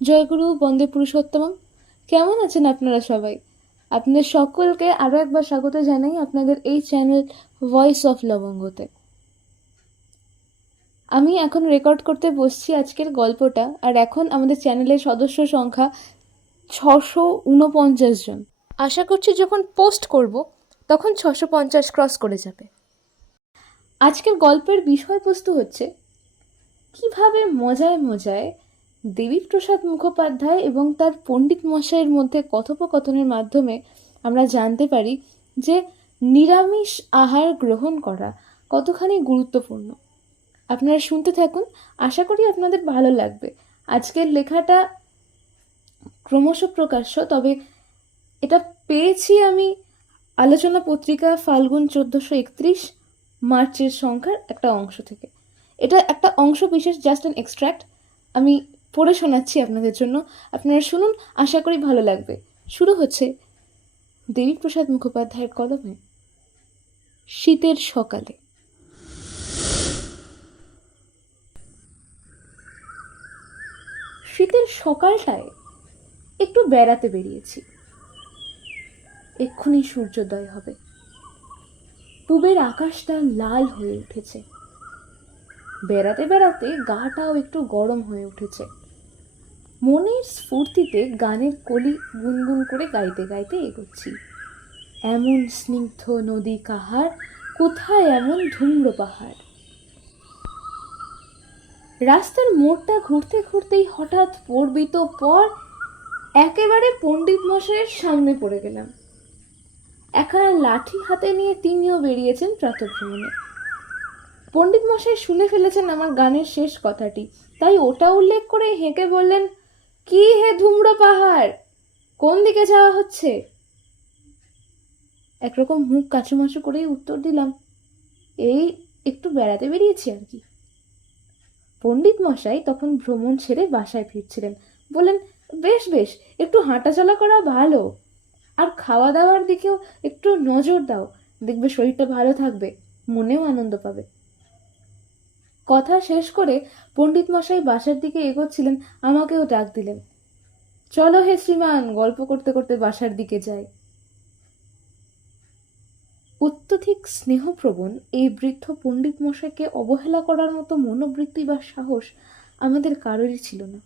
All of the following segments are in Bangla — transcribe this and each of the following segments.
জয়গুরু বন্দে পুরুষোত্তমম। কেমন আছেন আপনারা সবাই? আপনাদের সকলকে আরও একবার স্বাগত জানাই আপনাদের এই চ্যানেল ভয়েস অফ লবঙ্গতে। আমি এখন রেকর্ড করতে বসছি আজকের গল্পটা, আর এখন আমাদের চ্যানেলের সদস্য সংখ্যা 649 জন। আশা করছি যখন পোস্ট করব তখন 650 ক্রস করে যাবে। আজকের গল্পের বিষয়বস্তু হচ্ছে কিভাবে মজায় মজায় দেবীপ্রসাদ মুখোপাধ্যায় এবং তার পণ্ডিত মশাইয়ের মধ্যে কথোপকথনের মাধ্যমে আমরা জানতে পারি যে নিরামিষ আহার গ্রহণ করা কতখানি গুরুত্বপূর্ণ। আপনারা শুনতে থাকুন, আশা করি আপনাদের ভালো লাগবে। আজকের লেখাটা ক্রমশ প্রকাশ্য, তবে এটা পেয়েছি আমি আলোচনা পত্রিকা ফাল্গুন 1431 মার্চের সংখ্যার একটা অংশ থেকে। এটা একটা অংশ বিশেষ, জাস্ট অ্যান এক্সট্র্যাক্ট। আমি পড়ে শোনাচ্ছি আপনাদের জন্য, আপনারা শুনুন, আশা করি ভালো লাগবে। শুরু হচ্ছে দেবীপ্রসাদ মুখোপাধ্যায়ের কলমে। শীতের সকালে। শীতের সকালটায় একটু বেড়াতে বেরিয়েছি। এক্ষুনি সূর্যোদয় হবে। পূবের আকাশটা লাল হয়ে উঠেছে। বেড়াতে বেড়াতে গাটাও একটু গরম হয়ে উঠেছে। মনের স্ফূর্তিতে গানের কলি গুনগুন করে গাইতে গাইতে এগোচ্ছি। এমন স্নিগ্ধ নদী কাহার, কোথায় এমন ধূম্র পাহাড়। রাস্তার মোড়টা ঘুরতে ঘুরতেই হঠাৎ পড়বিত পর একেবারে পণ্ডিত মশাইয়ের সামনে পড়ে গেলাম। একখানা লাঠি হাতে নিয়ে তিনিও বেরিয়েছেন প্রাতঃভ্রমণে। পণ্ডিত মশাই শুনে ফেলেছেন আমার গানের শেষ কথাটি, তাই ওটা উল্লেখ করে হেঁকে বললেন, কি হে ধুম্র পাহাড়, কোন দিকে যাওয়া হচ্ছে? একরকম মুখ কাচুমাচু করেই উত্তর দিলাম, এই একটু বেড়াতে বেরিয়েছি আর কি। পণ্ডিত মশাই তখন ভ্রমণ ছেড়ে বাসায় ফিরছিলেন। বললেন, বেশ বেশ, একটু হাঁটাচলা করা ভালো, আর খাওয়া দাওয়ার দিকেও একটু নজর দাও, দেখবে শরীরটা ভালো থাকবে, মনেও আনন্দ পাবে। কথা শেষ করে পণ্ডিত মশাই বাসার দিকে এগোচ্ছিলেন, আমাকেও ডাক দিলেন, চলো হে শ্রীমান, গল্প করতে করতে বাসার দিকে যাই। অত্যধিক স্নেহপ্রবণ এই বৃদ্ধ পণ্ডিত মশাইকে অবহেলা করার মতো মনোবৃত্তি বা সাহস আমাদের কারোরই ছিল না।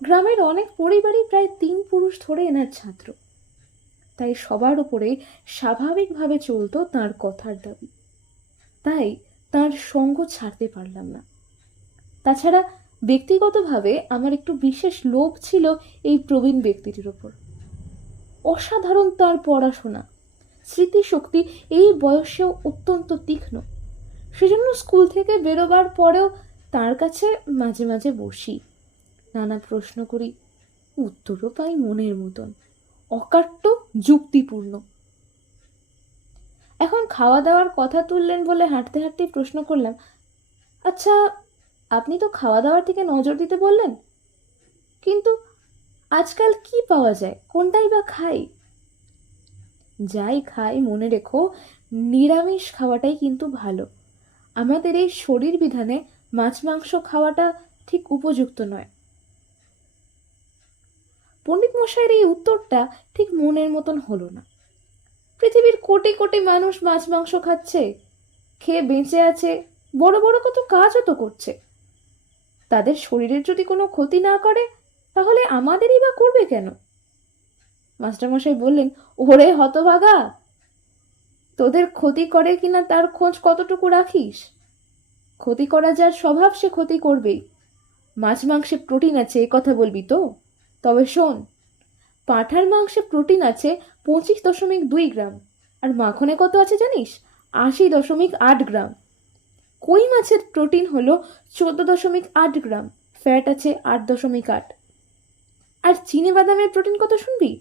গ্রামের অনেক পরিবারই প্রায় 3 পুরুষ ধরে এনার ছাত্র, তাই সবার উপরে স্বাভাবিকভাবে চলত তার কথার দাবি। তাই তার সঙ্গ ছাড়তে পারলাম না। তাছাড়া ব্যক্তিগতভাবে আমার একটু বিশেষ লোভ ছিল এই প্রবীণ ব্যক্তিটির ওপর। অসাধারণ তার পড়াশোনা, স্মৃতিশক্তি এই বয়সেও অত্যন্ত তীক্ষ্ণ। সেজন্য স্কুল থেকে বেরোবার পরেও তার কাছে মাঝে মাঝে বসি, নানা প্রশ্ন করি, উত্তরও পাই মনের মতন, অকাট্য, যুক্তিপূর্ণ। এখন খাওয়া দাওয়ার কথা তুললেন বলে হাঁটতে হাঁটতেই প্রশ্ন করলাম, আচ্ছা, আপনি তো খাওয়া দাওয়ার দিকে নজর দিতে বললেন, কিন্তু আজকাল কি পাওয়া যায়, কোনটাই বা খাই? যাই খাই মনে রেখো, নিরামিষ খাওয়াটাই কিন্তু ভালো। আমাদের এই শরীর বিধানে মাছ মাংস খাওয়াটা ঠিক উপযুক্ত নয়। পণ্ডিত মশাইয়ের এই উত্তরটা ঠিক মনের মতন হলো না। পৃথিবীর কোটি কোটি মানুষ মাছ মাংস খাচ্ছে, খেয়ে বেঁচে আছে, বড় বড় কত কাজও তো করছে। তাদের শরীরের যদি কোনো ক্ষতি না করে, তাহলে আমাদেরই বা করবে কেন? মাস্টারমশাই বললেন, ওরে হতভাগা, তোদের ক্ষতি করে কিনা তার খোঁজ কতটুকু রাখিস? ক্ষতি করা যার স্বভাব সে ক্ষতি করবেই। মাছ মাংসে প্রোটিন আছে এ কথা বলবি তো? তবে শোন, পাঁঠার মাংসে প্রোটিন আছে 25.2 গ্রাম, আর মাখনে কত আছে জানিস? 80.8 গ্রাম। কই মাছের প্রোটিন হলো 14.8 গ্রাম, ফ্যাট আছে 8.8। আর চিনে বাদামের প্রোটিন কত শুনবি?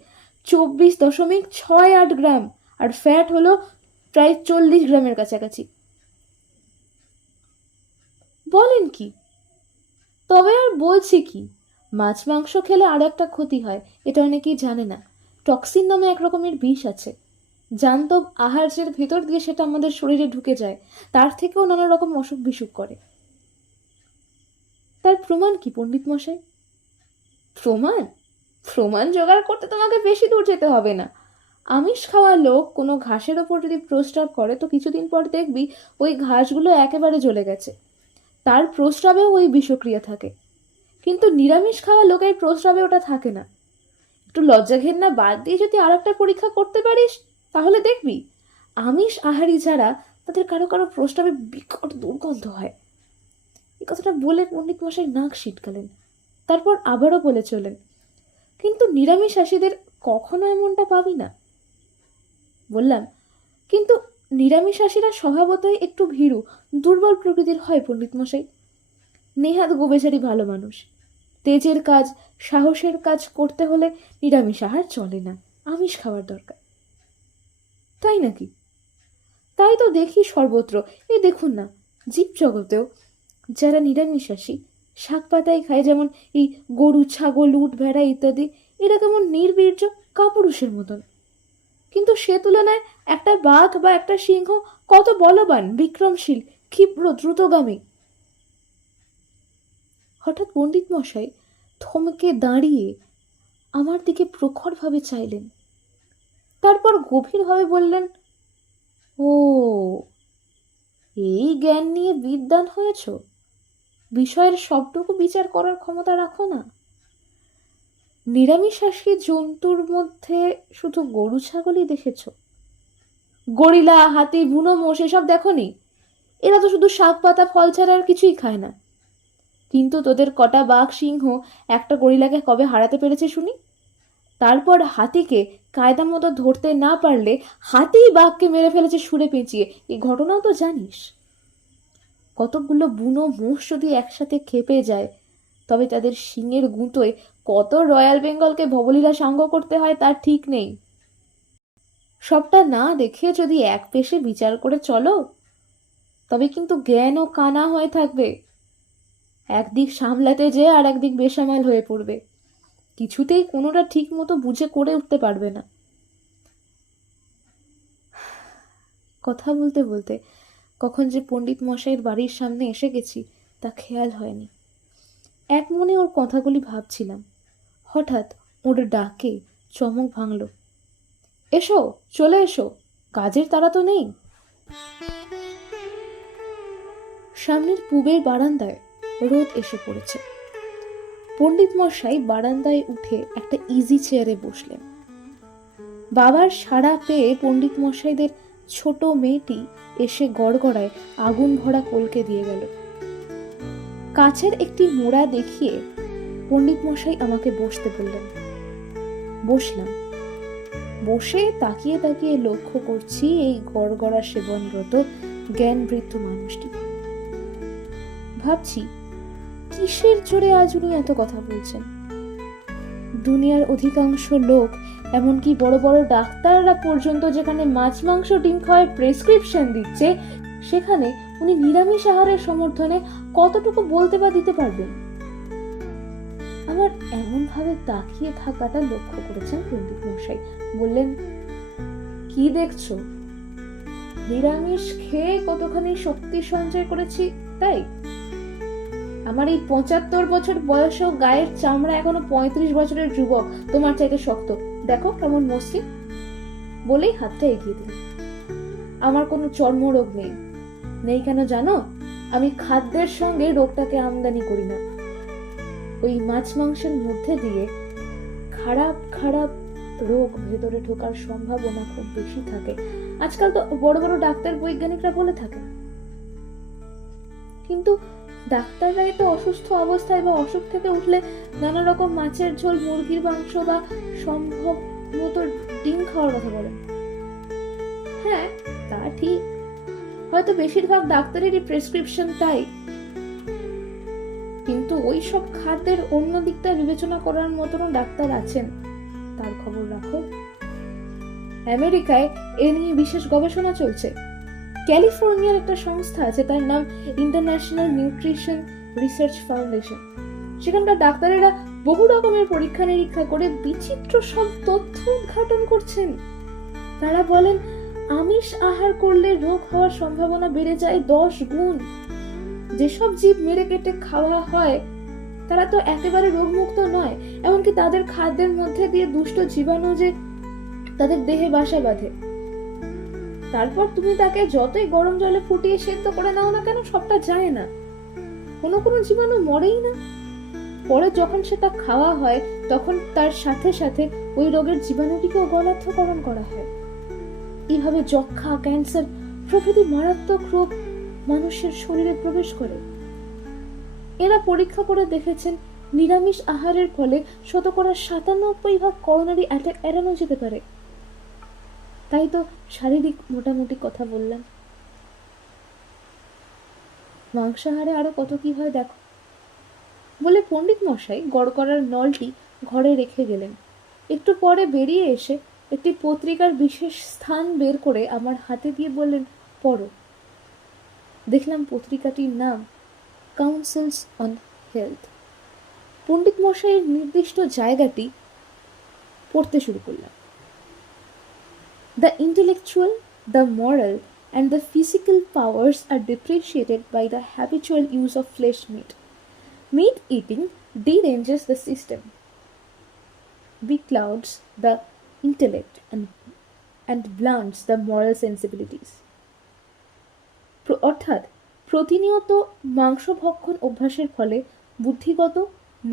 24.68 গ্রাম, আর ফ্যাট হলো প্রায় 40 গ্রামের কাছাকাছি। বলেন কি? তবে আর বলছি কি, মাছ মাংস খেলে আর একটা ক্ষতি হয়, এটা অনেকেই জানে না। টক্সিন নামে এক রকমের বিষ আছে, জান্তব আহারের ভেতর দিয়ে সেটা আমাদের শরীরে ঢুকে যায়, তার থেকেও নানা রকম অসুখ বিসুখ করে। তার প্রমাণ কি পণ্ডিত মশাই? প্রমাণ? প্রমাণ জোগাড় করতে তোমাকে বেশি দূর যেতে হবে না। আমিষ খাওয়া লোক কোনো ঘাসের ওপর যদি প্রস্রাব করে তো কিছুদিন পর দেখবি ওই ঘাসগুলো একেবারে জ্বলে গেছে। তার প্রস্রাবেও ওই বিষক্রিয়া থাকে। কিন্তু নিরামিষ খাওয়া লোকের প্রস্রাবে ওটা থাকে না। একটু লজ্জা ঘেন্না বাদ দিয়ে যদি আর একটা পরীক্ষা করতে পারিস তাহলে দেখবি আমিষ আহারী যারা তাদের কারো কারো প্রস্রাবে বিকট দুর্গন্ধ হয়। এই কথাটা বলে পণ্ডিত মশাই নাক সিটকালেন। তারপর আবারও বলে চলেন, কিন্তু নিরামিষাশীদের কখনো এমনটা পাবি না। বললাম, কিন্তু নিরামিষাশীরা স্বভাবতই একটু ভীরু, দুর্বল প্রকৃতির হয় পণ্ডিত মশাই। নেহাত গোবেচারি ভালো মানুষ। তেজের কাজ, সাহসের কাজ করতে হলে নিরামিষ আহার চলে না, আমিষ খাওয়ার দরকার। তাই নাকি? তাই তো দেখি সর্বত্র। এই দেখুন না, জীবজগতেও যারা নিরামিষাশী শাক পাতাই খায়, যেমন এই গরু, ছাগল, উট, ভেড়া ইত্যাদি, এরা কেমন নির্বীর্য কাপুরুষের মতন। কিন্তু সে তুলনায় একটা বাঘ বা একটা সিংহ কত বলবান, বিক্রমশীল, ক্ষিপ্র, দ্রুতগামী। হঠাৎ পণ্ডিত মশাই থমকে দাঁড়িয়ে আমার দিকে প্রখরভাবে চাইলেন। তারপর গভীরভাবে বললেন, ও, এই জ্ঞান নিয়ে বিদ্বান হয়েছ? বিষয়ের সবটুকু বিচার করার ক্ষমতা রাখো না? নিরামিষাশী জন্তুর মধ্যে শুধু গরু ছাগলই দেখেছ? গরিলা, হাতি, বুনো মোষ এসব দেখনি? এরা তো শুধু শাক পাতা ফল ছাড়া আর কিছুই খায় না। কিন্তু তোদের কটা বাঘ, সিংহ একটা গরিলাকে কবে হারাতে পেরেছে শুনি? তারপর হাতিকে কায়দা মতো ধরতে না পারলে হাতিই বাঘকে মেরে ফেলেছে সুরে পেঁচিয়ে। এই ঘটনাও তো জানিস। কতকগুলো বুনো মোষ যদি একসাথে খেপে যায় তবে তাদের শিঙের গুঁতোয় কত রয়্যাল বেঙ্গলকে ভবলীলা সাঙ্গ করতে হয় তার ঠিক নেই। সবটা না দেখে যদি এক পেশে বিচার করে চলো তবে কিন্তু জ্ঞানও কানা হয়ে থাকবে। একদিক সামলাতে যেয়ে আর একদিক বেসামাল হয়ে পড়বে। কিছুতেই কোনোটা ঠিক মতো বুঝে করে উঠতে পারবে না। কথা বলতে বলতে কখন যে পণ্ডিত মশাইয়ের বাড়ির সামনে এসে গেছি তা খেয়াল হয়নি। এক মনে ওর কথাগুলি ভাবছিলাম। হঠাৎ ওর ডাকে চমক ভাঙল। এসো, চলে এসো, কাজের তাড়া তো নেই। সামনের পূবের বারান্দায় রোদ এসে পড়েছে। পণ্ডিত মশাই বারান্দায় উঠে একটা ইজি চেয়ারে বসলেন। বাবার সাড়া পেয়ে পণ্ডিত মশাইদের ছোট মেয়েটি এসে গড়গড়ায় আগুন ভরা কলকে দিয়ে গেল। কাছের একটি মোড়া দেখিয়ে পণ্ডিত মশাই আমাকে বসতে বললেন। বসলাম। বসে তাকিয়ে তাকিয়ে লক্ষ্য করছি এই গড়গড়া সেবনরত জ্ঞানবৃদ্ধ মানুষটি। ভাবছি, কিসের জোরে আজ উনি এত কথা বলছেন? দুনিয়ার অধিকাংশ লোক, এমনকি বড় বড় ডাক্তাররা পর্যন্ত যেখানে মাছ, মাংস, ডিম খাওয়ার প্রেসক্রিপশন দিচ্ছে, সেখানে উনি নিরামিষ আহারের সমর্থনে কতটুকু বলতে বা দিতে পারবেন? আমার এমন ভাবে তাকিয়ে থাকাটা লক্ষ্য করেছেন পণ্ডিত মশাই। বললেন, কি দেখছো? নিরামিষ খেয়ে কতখানি শক্তি সঞ্চয় করেছি তাই? আমার এই ৭৫ বছর বয়সেও গায়ের চামড়া এখনো ৩৫ বছরের যুবক তোমার চাইতে শক্ত, দেখো কেমন মসৃণ। বলেই হাতটা এগিয়ে দিল। আমার কোনো চর্মরোগ নেই। নেই কেন জানো? আমি খাদ্যের সঙ্গে রোগটাকে আমদানি করি না। ওই মাছ মাংসের মধ্যে দিয়ে খারাপ খারাপ রোগ ভেতরে ঢোকার সম্ভাবনা খুব বেশি থাকে। আজকাল তো বড় বড় ডাক্তার, বৈজ্ঞানিকরা বলে থাকে। কিন্তু ডাক্তাররাই তো অসুস্থ অবস্থায় বা অসুখ থেকে উঠলে নানা রকম মাছের ঝোল, মুরগির মাংস বা সম্ভব মতো ডিম খাওয়ার কথা বলেন। হ্যাঁ, তা ঠিক। হয়তো বেশিরভাগ ডাক্তারেরই প্রেসক্রিপশন তাই। কিন্তু ওই সব খাদ্যের অন্য দিকটা বিবেচনা করার মতনও ডাক্তার আছেন, তার খবর রাখো। আমেরিকায় এ নিয়ে বিশেষ গবেষণা চলছে। ক্যালিফোর্নিয়ার একটা সংস্থা আছে, তার নাম ইন্টারন্যাশনাল নিউট্রিশন রিসার্চ ফাউন্ডেশন। সেখানকার ডাক্তারেরা বহু রকমের পরীক্ষা নিরীক্ষা করে বিচিত্র সব তথ্য উদ্ঘাটন করছেন। তারা বলেন, আমিষ আহার করলে রোগ হওয়ার সম্ভাবনা বেড়ে যায় 10 গুণ। যেসব জীব মেরে কেটে খাওয়া হয় তারা তো একেবারে রোগমুক্ত নয়, এমনকি তাদের খাদ্যের মধ্যে দিয়ে দুষ্ট জীবাণু যে তাদের দেহে বাসা বাঁধে। তারপর তুমি তাকে যতই গরম জলে ফুটিয়ে সেদ্ধ করে নাও না কেন, সবটা যায় না, কোনো কোনো জীবাণু মরেই না। পরে যখন সেটা খাওয়া হয় তখন তার সাথে সাথে ওই রোগের জীবাণুটিকেও গলার্ধকরণ করা হয়। এইভাবে যক্ষা, ক্যান্সার প্রভৃতি মারাত্মক রোগ মানুষের শরীরে প্রবেশ করে। এরা পরীক্ষা করে দেখেছেন নিরামিষ আহারের ফলে 97% করোনারি অ্যাটাক এড়ানো যেতে পারে। তাই তো শারীরিক মোটামুটি কথা বললাম। মাংসাহারে আরো কত কি হয় দেখো, বলে পণ্ডিত মশাই গড়গড়ার নলটি ঘরে রেখে গেলেন। একটু পরে বেরিয়ে এসে একটি পত্রিকার বিশেষ স্থান বের করে আমার হাতে দিয়ে বললেন, পড়ো। দেখলাম পত্রিকাটির নাম কাউন্সিলস অন হেলথ। পণ্ডিত মশাইয়ের নির্দিষ্ট জায়গাটি পড়তে শুরু করলাম। The intellectual, the moral, and the physical powers are depreciated by the habitual use of flesh meat. Meat eating deranges the system, beclouds the intellect, and blunts the moral sensibilities. অর্থাৎ প্রতিনিয়ত মাংস ভক্ষণ অভ্যাসের ফলে বুদ্ধিগত,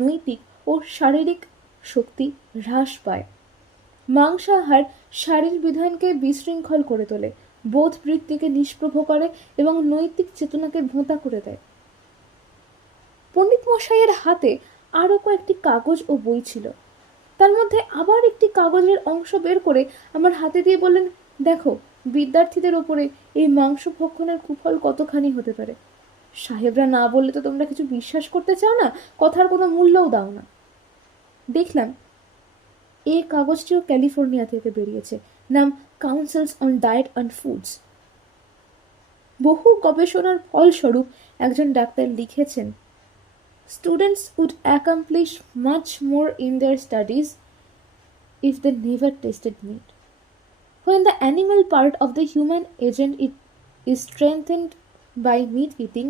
নৈতিক ও শারীরিক শক্তি হ্রাস পায়। মাংসাহার শারীর বিধানকে বিশৃঙ্খল করে তোলে, বোধ বৃত্তিকে নিষ্প্রভ করে এবং নৈতিক চেতনাকে ভোঁতা করে দেয়। পণ্ডিত মশাইয়ের হাতে আরো কয়েকটি কাগজ ও বই ছিল। তার মধ্যে আবার একটি কাগজের অংশ বের করে আমার হাতে দিয়ে বললেন, দেখো বিদ্যার্থীদের ওপরে এই মাংস ভক্ষণের কুফল কতখানি হতে পারে। সাহেবরা না বললে তো তোমরা কিছু বিশ্বাস করতে চাও না, কথার কোনো মূল্যও দাও না। দেখলাম এই কাগজটিও ক্যালিফোর্নিয়া থেকে বেরিয়েছে, নাম council's on diet and foods. বহু গবেষণার ফলস্বরূপ একজন ডাক্তার লিখেছেন, students would accomplish much more in their studies if they never tasted meat. When the animal part of the human agent is strengthened by meat eating,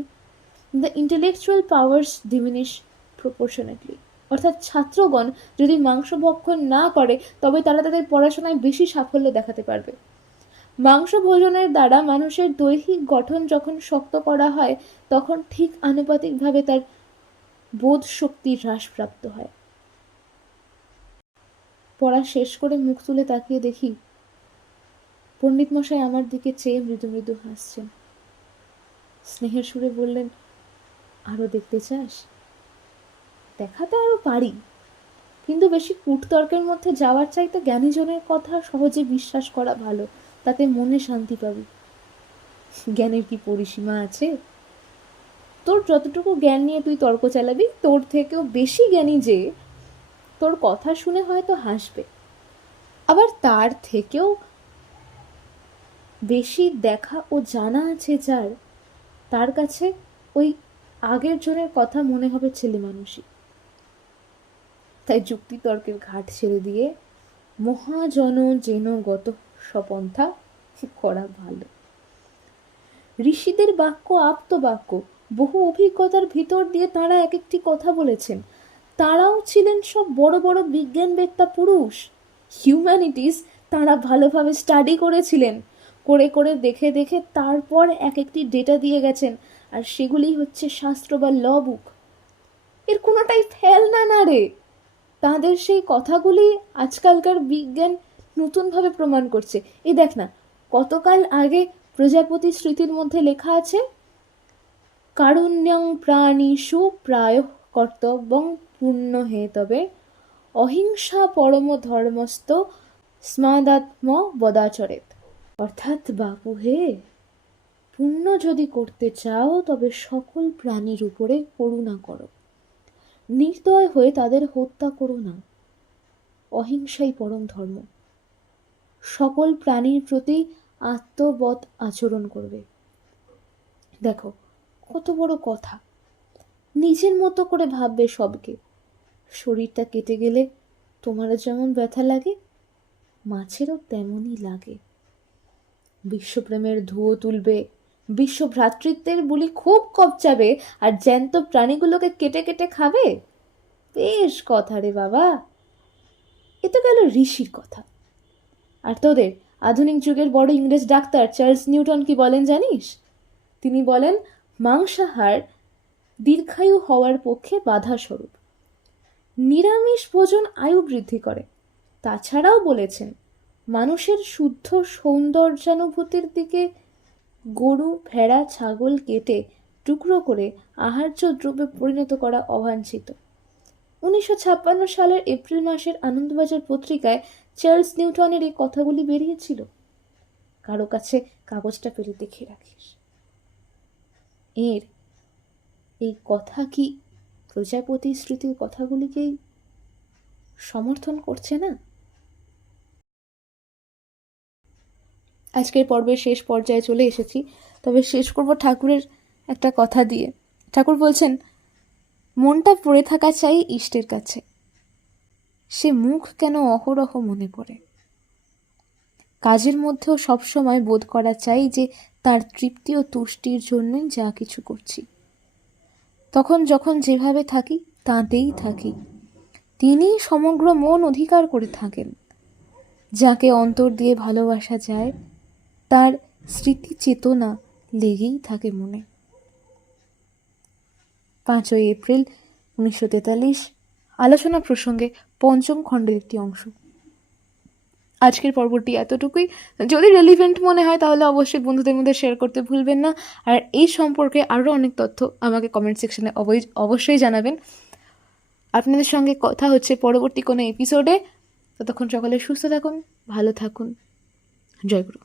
the intellectual powers diminish proportionately. অর্থাৎ ছাত্রগণ যদি মাংস ভক্ষণ না করে তবে তারা তাদের পড়াশোনায় বেশি সাফল্য দেখাতে পারবে। মাংস ভোজনের দ্বারা মানুষের দৈহিক গঠন যখন শক্ত করা হয় তখন ঠিক আনুপাতিকভাবে তার বোধ শক্তি হ্রাসপ্রাপ্ত হয়। পড়া শেষ করে মুখ তুলে তাকিয়ে দেখি পণ্ডিত মশাই আমার দিকে চেয়ে মৃদু মৃদু হাসছেন। স্নেহের সুরে বললেন, আরো দেখতে চাস? দেখাতে আরো পারি, কিন্তু বেশি কূটতর্কের মধ্যে যাওয়ার চাইতে জ্ঞানীজনের কথা সহজে বিশ্বাস করা ভালো, তাতে মনে শান্তি পাবি। জ্ঞানের কি পরিসীমা আছে? তোর যতটুকু জ্ঞান নিয়ে তুই তর্ক চালাবি, তোর থেকেও বেশি জ্ঞানী যে তোর কথা শুনে হয়তো হাসবে, আবার তার থেকেও বেশি দেখা ও জানা আছে যার, তার কাছে ওই আগের জনের কথা মনে হবে ছেলে মানুষই। তাই যুক্তিতর্কের ঘাট ছেড়ে দিয়ে মহাজন যেন গত সপন্থা করা ভালো। ঋষিদের বাক্য আপ্ত বাক্য, বহু অভিজ্ঞতার ভিতর দিয়ে তারা এক একটি কথা বলেছেন। তারাও ছিলেন সব বড় বড় বিজ্ঞানবেত্তা পুরুষ। হিউম্যানিটিস তারা ভালোভাবে স্টাডি করেছিলেন, করে করে দেখে দেখে তারপর এক একটি ডেটা দিয়ে গেছেন, আর সেগুলি হচ্ছে শাস্ত্র বা ল বুক। এর কোনোটাই ফেল না রে। তাদের সেই কথাগুলি আজকালকার বিজ্ঞান নতুনভাবে প্রমাণ করছে। এই দেখ না, কতকাল আগে প্রজাপতি স্মৃতির মধ্যে লেখা আছে, কারুণ্যং প্রাণীষু প্রায় কর্তব্যং পুণ্য হে তবে অহিংসা পরম ধর্মস্থ স্মাদাত্ম বদাচরেত। অর্থাৎ বাপু হে, পুণ্য যদি করতে চাও তবে সকল প্রাণীর উপরে করুণা করো, নির্দয় হয়ে তাদের হত্যা করো না। অহিংসাই পরম ধর্ম। সকল প্রাণীর প্রতি আত্মবৎ আচরণ করবে। দেখো কত বড় কথা। নিজের মতো করে ভাববে সবকে। শরীরটা কেটে গেলে তোমারও যেমন ব্যথা লাগে, মাছেরও তেমনই লাগে। বিশ্বপ্রেমের ধুয়ো তুলবে, বিশ্ব ভ্রাতৃত্বের বুলি খুব কবচাবে, আর জ্যান্ত প্রাণীগুলোকে কেটে কেটে খাবে। বেশ কথা রে বাবা, এ তো গেল ঋষির কথা। আর তোদের আধুনিক যুগের বড় ইংরেজ ডাক্তার চার্লস নিউটন কি বলেন জানিস? তিনি বলেন মাংসাহার দীর্ঘায়ু হওয়ার পক্ষে বাধা স্বরূপ, নিরামিষ ভোজন আয়ু বৃদ্ধি করে। তাছাড়াও বলেছেন মানুষের শুদ্ধ সৌন্দর্যানুভূতির দিকে গরু, ভেড়া, ছাগল কেটে টুকরো করে আহার্য দ্রব্যে পরিণত করা অবাঞ্ছিত। 1956 সালের এপ্রিল মাসের আনন্দবাজার পত্রিকায় চার্লস নিউটনের এই কথাগুলি বেরিয়েছিল। কারো কাছে কাগজটা পেলে দেখে রাখিস। এর এই কথা কি প্রজাপতি স্মৃতির কথাগুলিকেই সমর্থন করছে না? আজকের পর্বের শেষ পর্যায়ে চলে এসেছি, তবে শেষ করব ঠাকুরের একটা কথা দিয়ে। ঠাকুর বলছেন, মনটা পড়ে থাকা চাই ইষ্টের কাছে, সে মুখ কেন অহরহ মনে পড়ে। কাজের মধ্যেও সবসময় বোধ করা চাই যে তার তৃপ্তি ও তুষ্টির জন্যই যা কিছু করছি। তখন যখন যেভাবে থাকি তাতেই থাকি, তিনিই সমগ্র মন অধিকার করে থাকেন। যাকে অন্তর দিয়ে ভালোবাসা যায় তার স্মৃতি চেতনা লেগেই থাকে মনে। 5ই এপ্রিল 1943 আলোচনা প্রসঙ্গে পঞ্চম খণ্ডের একটি অংশ। আজকের পর্বটি এতটুকুই। যদি রেলিভেন্ট মনে হয় তাহলে অবশ্যই বন্ধুদের মধ্যে শেয়ার করতে ভুলবেন না। আর এই সম্পর্কে আরও অনেক তথ্য আমাকে কমেন্ট সেকশনে অবশ্যই জানাবেন। আপনাদের সঙ্গে কথা হচ্ছে পরবর্তী কোনো এপিসোডে। ততক্ষণ সকলে সুস্থ থাকুন, ভালো থাকুন। জয় গুরু।